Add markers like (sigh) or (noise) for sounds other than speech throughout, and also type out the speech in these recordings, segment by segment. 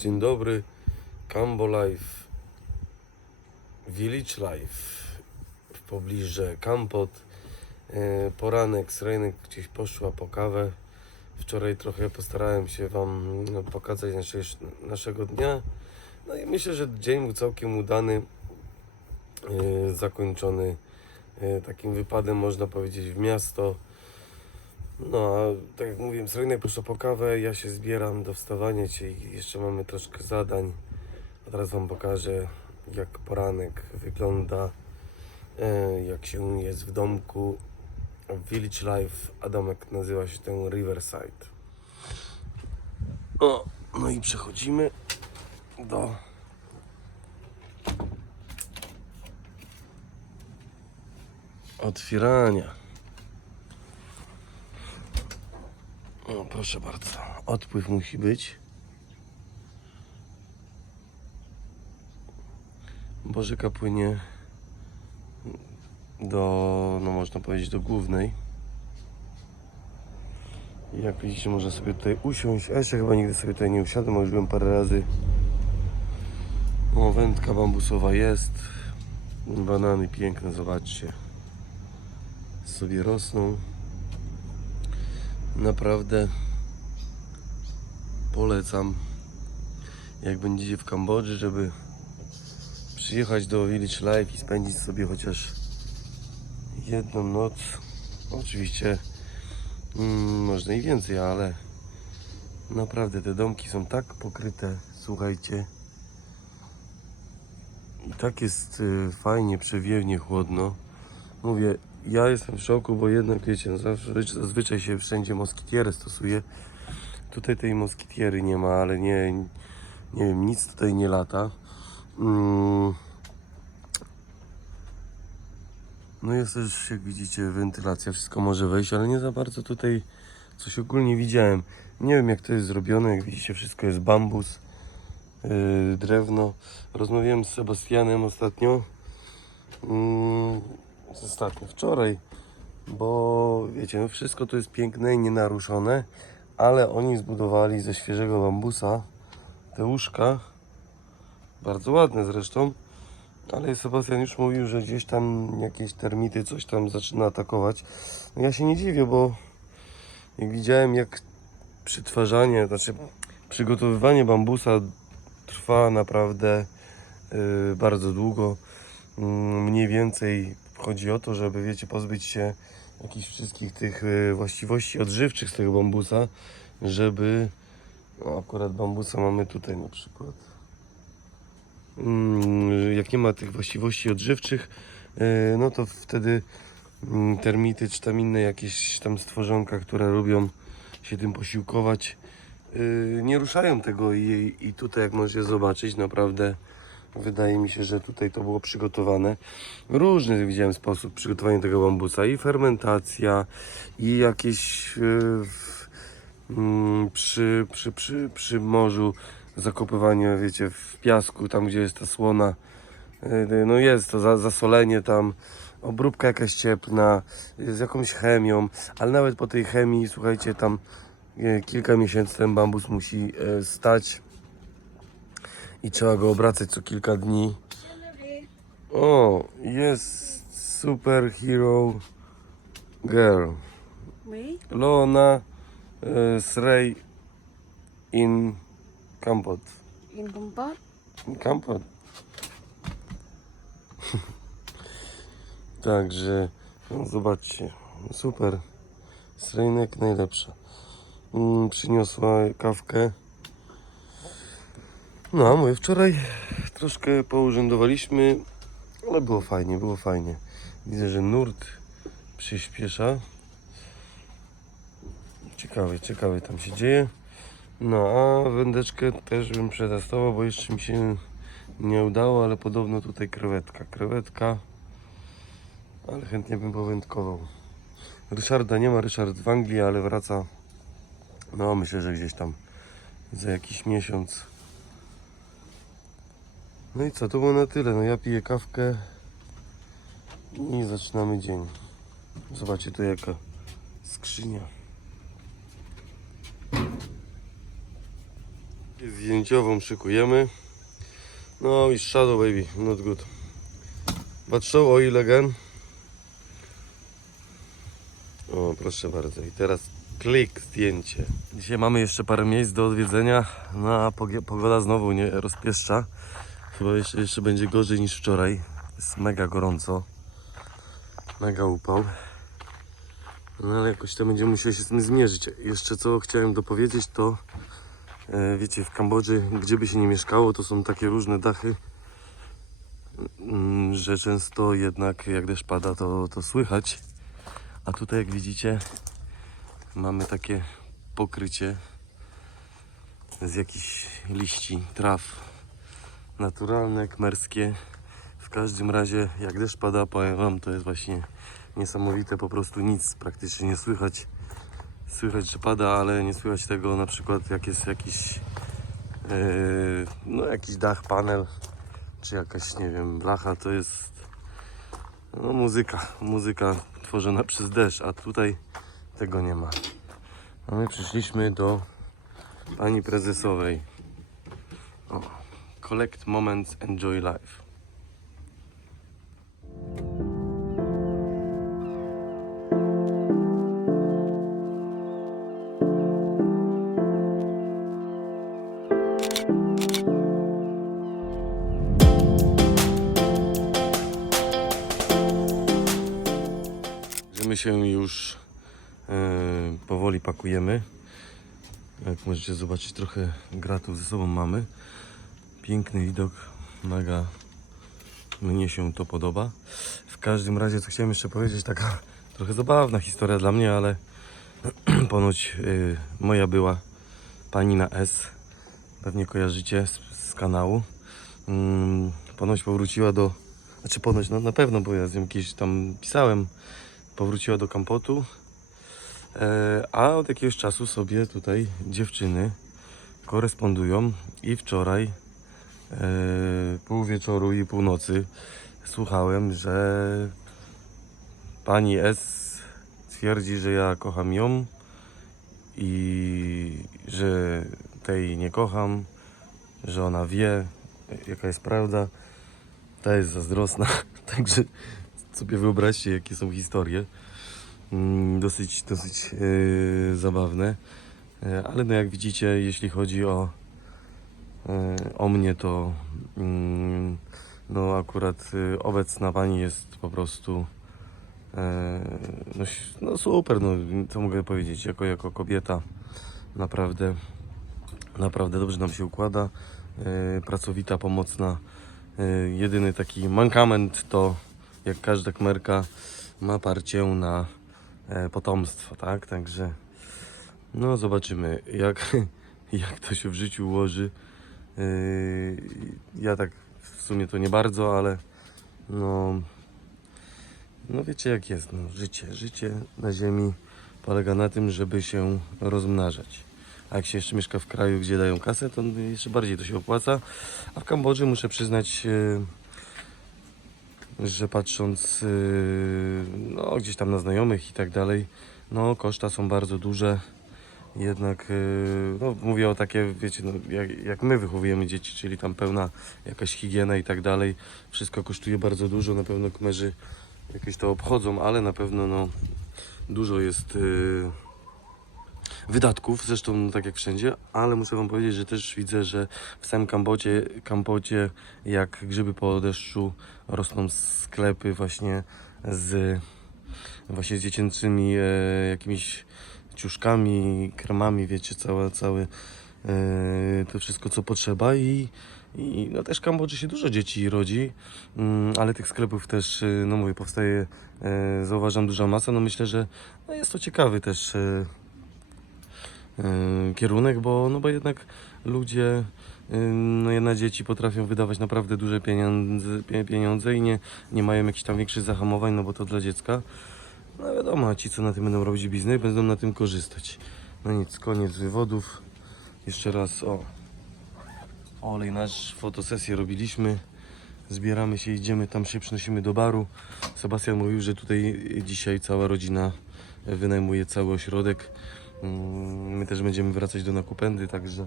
dzień dobry. Cambo Life, Village Life w pobliżu Kampot. E, Poranek z Rejnek gdzieś poszła po kawę. Wczoraj trochę postarałem się Wam no, pokazać nasze, naszego dnia. No i myślę, że dzień był całkiem udany. E, Zakończony e, takim wypadem, można powiedzieć, w miasto. No, tak jak mówiłem, rynek poszła po kawę, ja się zbieram do wstawania dzisiaj, jeszcze mamy troszkę zadań. A teraz Wam pokażę, jak poranek wygląda, e, jak się jest w domku. Village Life, a domek nazywa się ten Riverside. O, no i przechodzimy do otwierania. O, proszę bardzo. Odpływ musi być. Bo rzeka płynie do, no można powiedzieć, do głównej. Jak widzicie, można sobie tutaj usiąść. A jeszcze chyba nigdy sobie tutaj nie usiadłem, bo już byłem parę razy. O, wędka bambusowa jest. Banany piękne, zobaczcie. Sobie rosną. Naprawdę polecam, jak będziecie w Kambodży, żeby przyjechać do Village Life i spędzić sobie chociaż jedną noc. Oczywiście mm, można i więcej, ale naprawdę te domki są tak pokryte, słuchajcie. I tak jest y, fajnie, przewiewnie, chłodno. Mówię, ja jestem w szoku, bo jednak wiecie, no zazwyczaj się wszędzie moskitierę stosuje. Tutaj tej moskitiery nie ma, ale nie, nie wiem, nic tutaj nie lata. Mm. No jest też, jak widzicie, wentylacja, wszystko może wejść, ale nie za bardzo tutaj coś ogólnie widziałem. Nie wiem jak to jest zrobione, jak widzicie wszystko jest bambus, yy, drewno. Rozmawiałem z Sebastianem ostatnio. Mm, ostatnio, wczoraj, bo wiecie, no wszystko to jest piękne i nienaruszone, ale oni zbudowali ze świeżego bambusa te łóżka, bardzo ładne zresztą, ale Sebastian już mówił, że gdzieś tam jakieś termity coś tam zaczyna atakować. No ja się nie dziwię, bo jak widziałem jak przetwarzanie, znaczy przygotowywanie bambusa trwa naprawdę yy, bardzo długo. Mm, mniej więcej chodzi o to, żeby wiecie, pozbyć się jakichś wszystkich tych y, właściwości odżywczych z tego bambusa, żeby no, akurat bambusa mamy tutaj na przykład. Mm, Jak nie ma tych właściwości odżywczych, y, no to wtedy mm, termity czy tam inne jakieś tam stworzonka, które lubią się tym posiłkować, y, nie ruszają tego i, i tutaj jak możecie zobaczyć naprawdę Wydaje mi się, że tutaj to było przygotowane. Różny widziałem sposób przygotowania tego bambusa. I fermentacja, i jakieś w, mm, przy, przy, przy, przy morzu zakopywanie, wiecie, w piasku, tam gdzie jest ta słona. Yy, no jest to za, zasolenie tam, obróbka jakaś cieplna, z jakąś chemią, ale nawet po tej chemii, słuchajcie, tam yy, kilka miesięcy ten bambus musi stać i trzeba go obracać co kilka dni. O, jest superhero girl. Lona e, Srey in Kampot. In Kampot? In Kampot. (laughs) Także, no zobaczcie, super. Srejnek najlepsza. Mm, przyniosła kawkę. No, my wczoraj troszkę pourzędowaliśmy, ale było fajnie, było fajnie. Widzę, że nurt przyspiesza. Ciekawe, ciekawe tam się dzieje. No, a wędeczkę też bym przetestował, bo jeszcze mi się nie udało, ale podobno tutaj krewetka. Krewetka, ale chętnie bym powędkował. Ryszarda nie ma, Ryszard w Anglii, ale wraca. No, myślę, że gdzieś tam za jakiś miesiąc. No i co, to było na tyle. No ja piję kawkę i zaczynamy dzień. Zobaczcie tu jaka skrzynia. zdjęciową szykujemy. No i shadow baby, not good. But show oil again. O, proszę bardzo. I teraz klik zdjęcie. Dzisiaj mamy jeszcze parę miejsc do odwiedzenia. No a pogoda znowu nie rozpieszcza. Chyba jeszcze, jeszcze będzie gorzej niż wczoraj. Jest mega gorąco. Mega upał. No ale jakoś to będziemy musieli się z tym zmierzyć. Jeszcze co chciałem dopowiedzieć to e, wiecie w Kambodży gdzie by się nie mieszkało to są takie różne dachy mm, że często jednak jak deszcz pada to, to słychać. A tutaj jak widzicie mamy takie pokrycie z jakichś liści, traw naturalne, kmerskie. W każdym razie jak deszcz pada, powiem wam, to jest właśnie niesamowite, po prostu nic praktycznie nie słychać. Słychać, że pada, ale nie słychać tego na przykład jak jest jakiś yy, no jakiś dach, panel czy jakaś, nie wiem, blacha, to jest no, muzyka, muzyka tworzona przez deszcz, a tutaj tego nie ma. A my przyszliśmy do pani prezesowej. O, collect moments, enjoy life. my się już e, powoli pakujemy. Jak możecie zobaczyć, trochę gratów ze sobą mamy. Piękny widok, mega mnie się to podoba. W każdym razie, co chciałem jeszcze powiedzieć, taka (laughs) trochę zabawna historia dla mnie, ale (clears throat) ponoć y, moja była pani na S, pewnie kojarzycie z, z kanału. Mm, ponoć powróciła do, znaczy ponoć, no na pewno, bo ja z nią kiedyś tam pisałem, powróciła do Kampotu, e, a od jakiegoś czasu sobie tutaj dziewczyny korespondują i wczoraj pół wieczoru i północy słuchałem, że pani S twierdzi, że ja kocham ją i że tej nie kocham, że ona wie jaka jest prawda, ta jest zazdrosna, (laughs) także sobie wyobraźcie jakie są historie. Mm, Dosyć, dosyć e, zabawne, E, ale no jak widzicie, jeśli chodzi o e, o mnie, to mm, no akurat e, obecna pani jest po prostu e, no, no super, no co mogę powiedzieć, jako, jako kobieta naprawdę naprawdę dobrze nam się układa, e, pracowita, pomocna. E, jedyny taki mankament to jak każda kmerka ma parcię na e, potomstwo, tak? Także no zobaczymy jak, (laughs) jak to się w życiu ułoży. Yy, Ja tak w sumie to nie bardzo, ale no, no wiecie jak jest, no, życie, życie na ziemi polega na tym, żeby się rozmnażać. A jak się jeszcze mieszka w kraju, gdzie dają kasę, to jeszcze bardziej to się opłaca. A w Kambodży muszę przyznać, yy, że patrząc yy, no, gdzieś tam na znajomych i tak dalej, no koszta są bardzo duże. Jednak, yy, no mówię o takie, wiecie, no, jak, jak my wychowujemy dzieci, czyli tam pełna jakaś higiena i tak dalej. Wszystko kosztuje bardzo dużo, na pewno kmerzy jakieś to obchodzą, ale na pewno no, dużo jest yy, wydatków, zresztą no, tak jak wszędzie, ale muszę Wam powiedzieć, że też widzę, że w samym Kambodzie, Kambodzie jak grzyby po deszczu rosną sklepy właśnie z właśnie z dziecięcymi e, jakimiś ciuszkami, kremami, wiecie, całe, całe to wszystko co potrzeba i, i no też w Kambodży się dużo dzieci rodzi, mm, ale tych sklepów też, e, no mówię, powstaje, e, zauważam duża masa, no myślę, że no jest to ciekawy też e, kierunek, bo, no bo jednak ludzie no jednak dzieci potrafią wydawać naprawdę duże pieniądze, pie- pieniądze i nie, nie mają jakichś tam większych zahamowań, no bo to dla dziecka. No wiadomo, a ci co na tym będą robić biznes, będą na tym korzystać. No nic, koniec wywodów. Jeszcze raz o olej nasz, fotosesję robiliśmy. Zbieramy się, idziemy, tam się przynosimy do baru. Sebastian mówił, że tutaj dzisiaj cała rodzina wynajmuje cały ośrodek. Mm, My też będziemy wracać do Nakupendy, także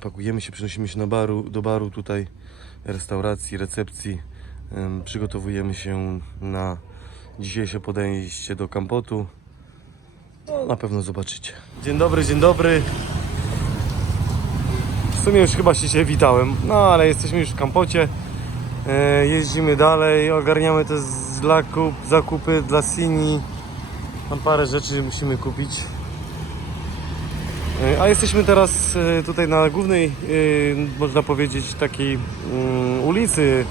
Pakujemy się, przenosimy się na baru, do baru tutaj, restauracji, recepcji. Przygotowujemy się na dzisiejsze podejście do kampotu. No, na pewno zobaczycie. Dzień dobry, dzień dobry. W sumie już chyba się dzisiaj witałem, no ale jesteśmy już w kampocie. E, jeździmy dalej, ogarniamy te zakup, zakupy dla Sini. Tam parę rzeczy musimy kupić. E, A jesteśmy teraz e, tutaj na głównej, można powiedzieć, takiej mm, ulicy,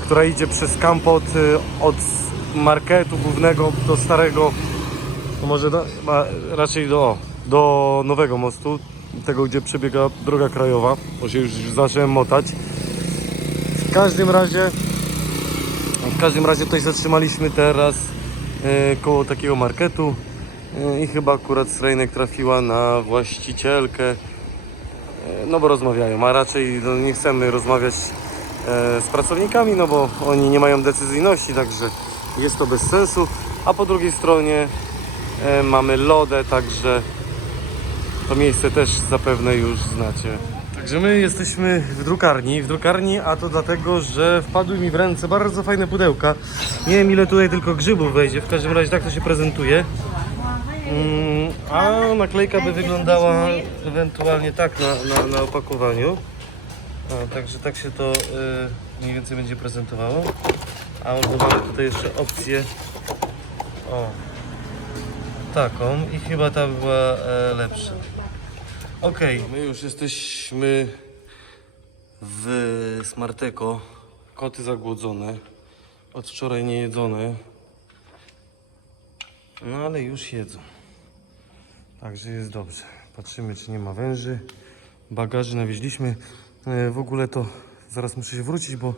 która idzie przez kampot od marketu głównego do starego, może do, raczej do, do nowego mostu, tego gdzie przebiega droga krajowa, bo się już zacząłem motać. W każdym razie, w każdym razie tutaj zatrzymaliśmy teraz e, koło takiego marketu e, i chyba akurat Srejnek trafiła na właścicielkę, e, no bo rozmawiają, a raczej no, nie chcemy rozmawiać z pracownikami, no bo oni nie mają decyzyjności, także jest to bez sensu, a po drugiej stronie e, mamy lodę, także to miejsce też zapewne już znacie. Także my jesteśmy w drukarni, w drukarni, a to dlatego, że wpadły mi w ręce bardzo fajne pudełka. Nie wiem ile tutaj tylko grzybów wejdzie, w każdym razie tak to się prezentuje. Mm, a naklejka by wyglądała ewentualnie tak na, na, na opakowaniu. A, także tak się to y, mniej więcej będzie prezentowało. Albo mamy tutaj jeszcze opcję o taką i chyba ta była e, lepsza. Okej, my już jesteśmy w Smarteko. Koty zagłodzone. Od wczoraj nie jedzone. No ale już jedzą. Także jest dobrze. Patrzymy czy nie ma węży. Bagaży nawieźliśmy. E, W ogóle to zaraz muszę się wrócić, bo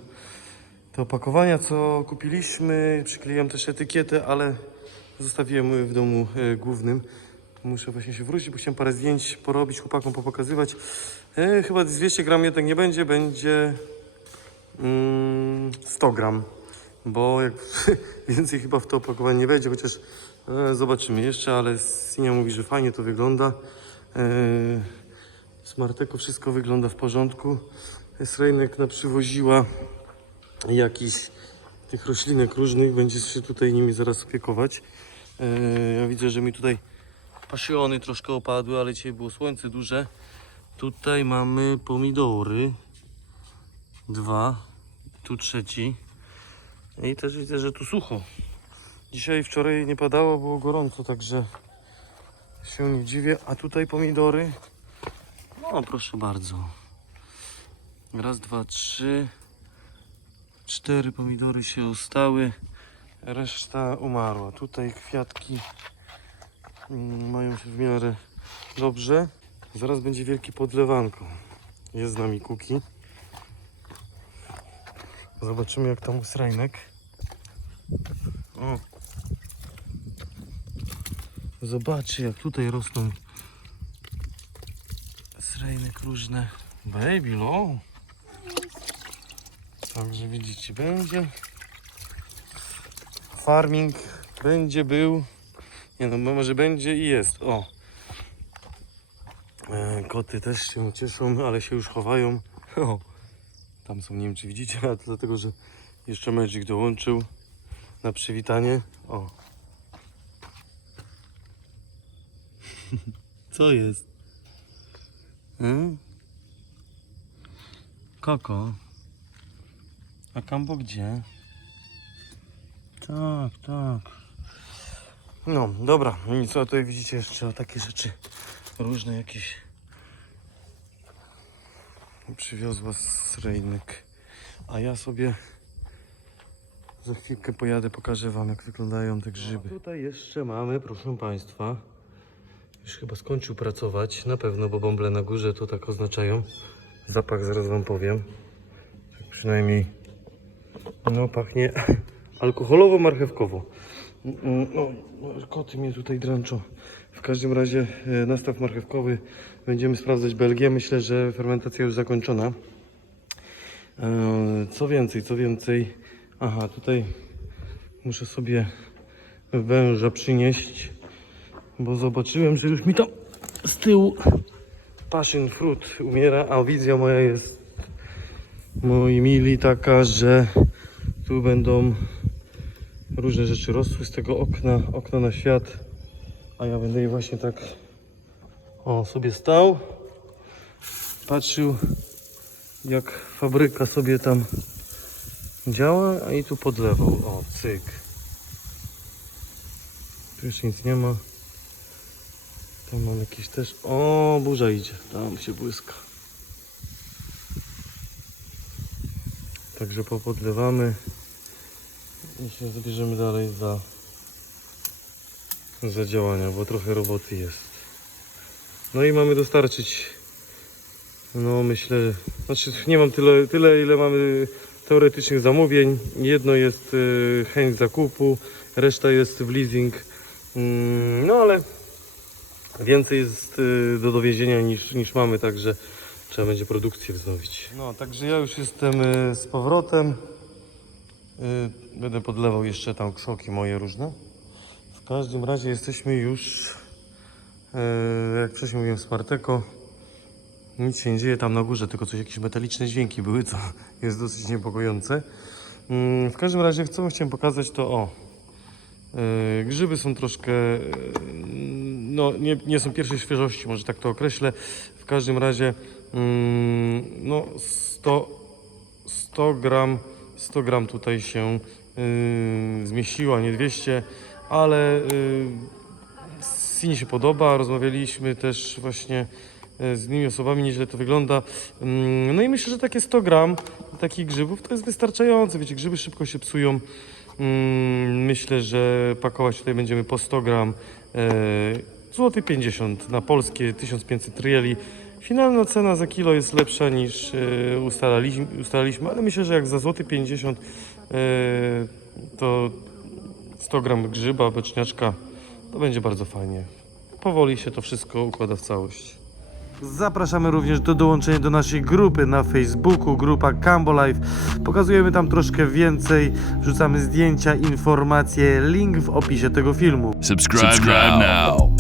te opakowania co kupiliśmy, przykleiłem też etykietę, ale zostawiłem w domu e, głównym. Muszę właśnie się wrócić, bo chciałem parę zdjęć porobić, chłopakom popokazywać. E, chyba 200 gram jednak nie będzie, będzie mm, 100 gram, bo jak (laughs) więcej chyba w to opakowanie nie wejdzie, chociaż e, zobaczymy jeszcze, ale Sinia mówi, że fajnie to wygląda. E, Smarteko wszystko wygląda w porządku. Srejnek przywoziła jakiś tych roślinek różnych, będzie się tutaj nimi zaraz opiekować. E, ja widzę, że mi tutaj pasiony troszkę opadły, ale dzisiaj było słońce duże. Tutaj mamy pomidory. Dwa. Tu trzeci. I też widzę, że tu sucho. Dzisiaj wczoraj nie padało, było gorąco, także się nie dziwię. A tutaj pomidory. No proszę bardzo. Raz, dwa, trzy. Cztery pomidory się ostały. Reszta umarła. Tutaj kwiatki mm, mają się w miarę dobrze. Zaraz będzie wielki podlewanko. Jest z nami Kuki. Zobaczymy jak tam usrajnek. O. Zobaczcie jak tutaj rosną srajnek różne. Baby low. Także widzicie, będzie farming, będzie był. Nie no, może będzie i jest. O. E, koty też się cieszą, ale się już chowają. O. Tam są, nie wiem czy widzicie, a (laughs) to dlatego, że jeszcze Magic dołączył na przywitanie. O. (laughs) Co jest? Hmm? Koko. A Kambo gdzie? Tak, tak. No, dobra. No i co tutaj widzicie jeszcze o takie rzeczy różne jakieś przywiozła z Rejnek. A ja sobie za chwilkę pojadę, pokażę wam jak wyglądają te grzyby. tutaj jeszcze mamy, proszę państwa, już chyba skończył pracować, na pewno, bo bąble na górze to tak oznaczają. Zapach zaraz wam powiem. Tak przynajmniej no pachnie alkoholowo-marchewkowo. Mm, No, koty mnie tutaj dręczą. W każdym razie e, nastaw marchewkowy. Będziemy sprawdzać Belgię. Myślę, że fermentacja już zakończona. E, Co więcej, co więcej. Aha, tutaj muszę sobie węża przynieść, bo zobaczyłem, że już mi tam z tyłu passion fruit umiera, a wizja moja jest moi mili taka, że tu będą różne rzeczy rosły z tego okna, okna na świat, a ja będę je właśnie tak o sobie stał, patrzył jak fabryka sobie tam działa, a i tu podlewał, o cyk. Tu jeszcze nic nie ma. Tam mam jakieś też. O, burza idzie. Tam się błyska. Także popodlewamy i się zabierzemy dalej za, za działania, bo trochę roboty jest. No i mamy dostarczyć. No myślę, znaczy nie mam tyle, tyle ile mamy teoretycznych zamówień. Jedno jest y, chęć zakupu, reszta jest w leasing. Mm, No ale więcej jest y, do dowiezienia niż, niż mamy, także trzeba będzie produkcję wznowić. No, także ja już jestem y, z powrotem. Y, Będę podlewał jeszcze tam krzoki moje różne. W każdym razie jesteśmy już, y, jak wcześniej mówiłem, z. Nic się nie dzieje tam na górze, tylko coś jakieś metaliczne dźwięki były, co (laughs) jest dosyć niepokojące. Mm, W każdym razie, co chciałem pokazać, to o. Yy, Grzyby są troszkę, yy, no nie, nie są pierwszej świeżości, może tak to określę. W każdym razie, no 100, 100 gram, 100 gram tutaj się yy, zmieściło, a nie 200, ale yy, Sini się podoba, rozmawialiśmy też właśnie e, z innymi osobami, nieźle to wygląda. Mm, No i myślę, że takie 100 gram takich grzybów to jest wystarczające. Wiecie, grzyby szybko się psują. Mm, Myślę, że pakować tutaj będziemy po 100 gram. e, Złoty 50 na polskie 1500 rieli. Finalna cena za kilo jest lepsza niż e, ustalaliśmy, ustalaliśmy, ale myślę, że jak za złoty 50 e, to 100 gram grzyba, beczniaczka to będzie bardzo fajnie. Powoli się to wszystko układa w całość. Zapraszamy również do dołączenia do naszej grupy na Facebooku, grupa Cambo Life. Pokazujemy tam troszkę więcej, wrzucamy zdjęcia, informacje, link w opisie tego filmu. Subscribe, now.